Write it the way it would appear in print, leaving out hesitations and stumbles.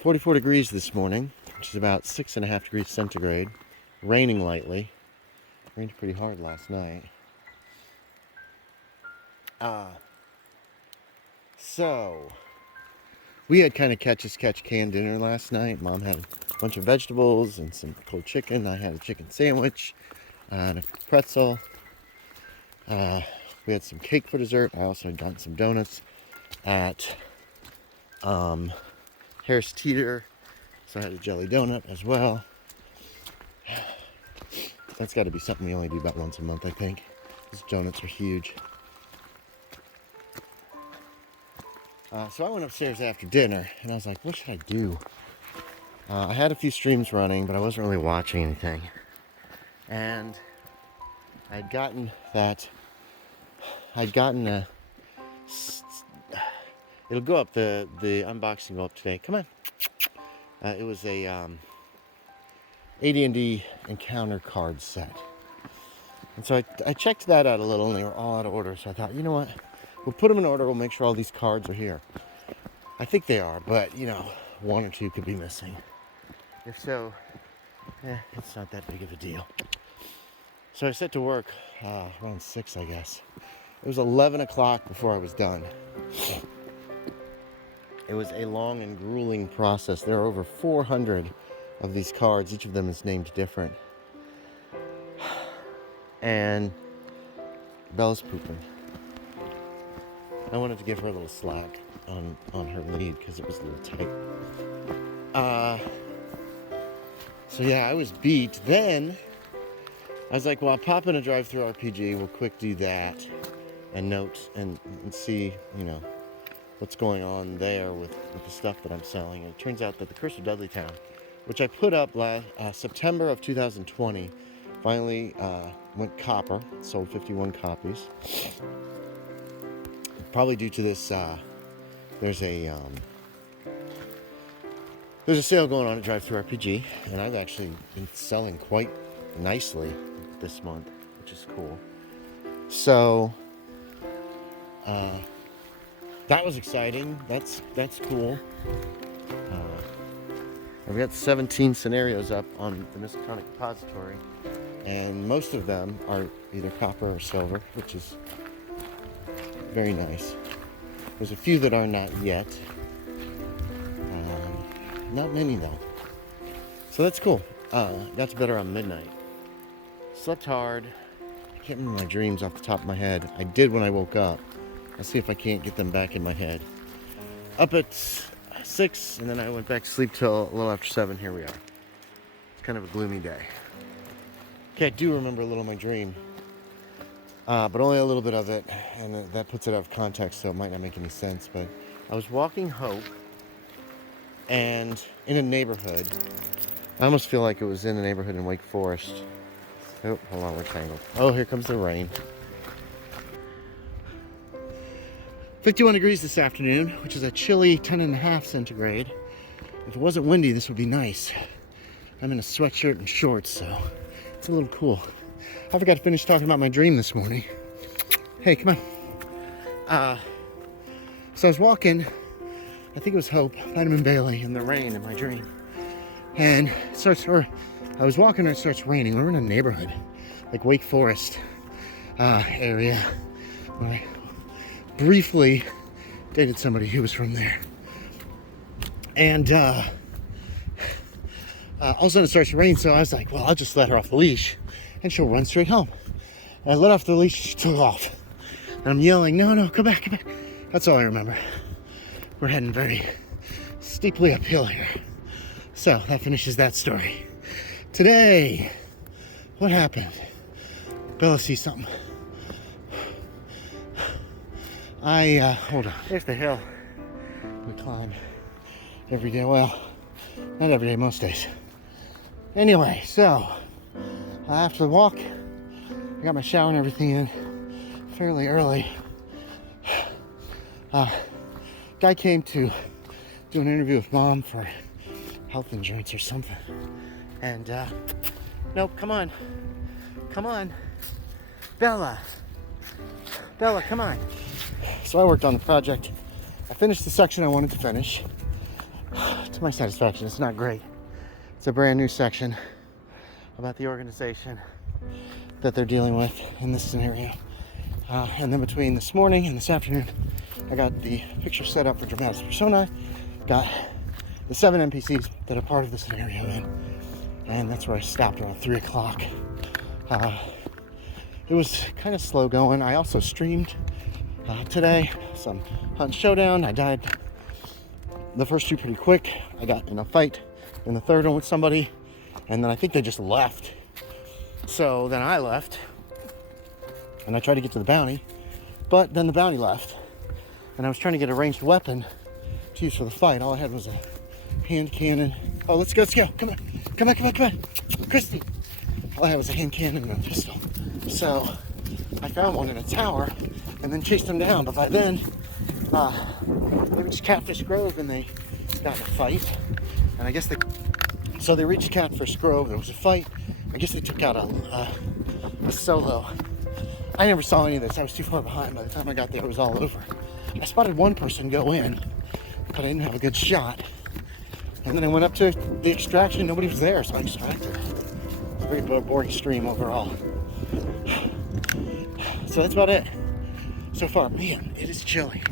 44 degrees this morning, which is about 6.5 degrees centigrade. Raining lightly. Rained pretty hard last night. So, we had kind of catch-as-catch canned dinner last night. Mom had a bunch of vegetables and some cold chicken. I had a chicken sandwich and a pretzel. We had some cake for dessert. I also had gotten some donuts at Harris Teeter. So I had a jelly donut as well. That's got to be something we only do about once a month, I think. These donuts are huge. So I went upstairs after dinner, and I was like, what should I do? I had a few streams running, but I wasn't really watching anything. And I'd gotten a... It'll go up, the unboxing will go up today. Come on. It was a AD&D Encounter card set. And so I checked that out a little, and they were all out of order. So I thought, you know what? We'll put them in order. We'll make sure all these cards are here. I think they are, but, you know, one or two could be missing. If so, it's not that big of a deal. So I set to work around 6, I guess. It was 11 o'clock before I was done. It was a long and grueling process. There are over 400 of these cards. Each of them is named different. And Bella's pooping. I wanted to give her a little slack on her lead because it was a little tight. So yeah, I was beat. Then I was like, well, I'll pop in a drive-through RPG. We'll quick do that and note and see, you know, what's going on there with the stuff that I'm selling. And it turns out that the Curse of Dudleytown, which I put up last September of 2020, finally went copper. Sold 51 copies. Probably due to this, there's a sale going on at Drive-Thru RPG, and I've actually been selling quite nicely this month, which is cool. So that was exciting. That's cool. I've got 17 scenarios up on the Miskatonic repository, and most of them are either copper or silver, which is very nice. There's a few that are not yet. Not many though. So that's cool. Got to bed around midnight. Slept hard. I can't remember my dreams off the top of my head. I did when I woke up. I'll see if I can't get them back in my head. Up at 6, and then I went back to sleep till a little after 7. Here we are. It's kind of a gloomy day. Okay, I do remember a little of my dream. But only a little bit of it, and that puts it out of context, so it might not make any sense. But I was walking Hope, and in a neighborhood. I almost feel like it was in a neighborhood in Wake Forest. Oh, hold on, we're tangled. Oh, here comes the rain. 51 degrees this afternoon, which is a chilly 10.5 centigrade. If it wasn't windy, this would be nice. I'm in a sweatshirt and shorts, so it's a little cool. I forgot to finish talking about my dream this morning. Hey, come on. So I was walking, I think it was Hope, Vitamin Bailey, in the rain in my dream. And I was walking and it starts raining. We're in a neighborhood, like Wake Forest area. When I briefly dated somebody who was from there. And all of a sudden it starts to rain, so I was like, well, I'll just let her off the leash and she'll run straight home. And I let off the leash, she took off. And I'm yelling, no, come back. That's all I remember. We're heading very steeply uphill here. So that finishes that story. Today, what happened? Bella sees something. Hold on. There's the hill we climb every day. Well, not every day, most days. Anyway, so after the walk, I got my shower and everything in fairly early. Guy came to do an interview with Mom for health insurance or something. And, nope, come on. Bella, come on. So I worked on the project. I finished the section I wanted to finish. to my satisfaction, it's not great. It's a brand new section about the organization that they're dealing with in this scenario. And then between this morning and this afternoon, I got the picture set up for Dramatis Personae, got the 7 NPCs that are part of the scenario in, and that's where I stopped around 3 o'clock. It was kind of slow going. I also streamed today some Hunt Showdown. I died the first two pretty quick. I got in a fight in the third one with somebody, and then I think they just left. So then I left, and I tried to get to the bounty, but then the bounty left, and I was trying to get a ranged weapon to use for the fight. All I had was a hand cannon. Oh, let's go. Come on. Cristi. All I had was a hand cannon and a pistol. So I found one in a tower and then chased them down. But by then, they reached Catfish Grove and they got in a fight. And I guess they reached Catfish Grove. There was a fight. I guess they took out a solo. I never saw any of this. I was too far behind. By the time I got there, it was all over. I spotted one person go in, but I didn't have a good shot. And then I went up to the extraction. Nobody was there, so I extracted. It's a very boring stream overall. So that's about it so far. Man, it is chilly.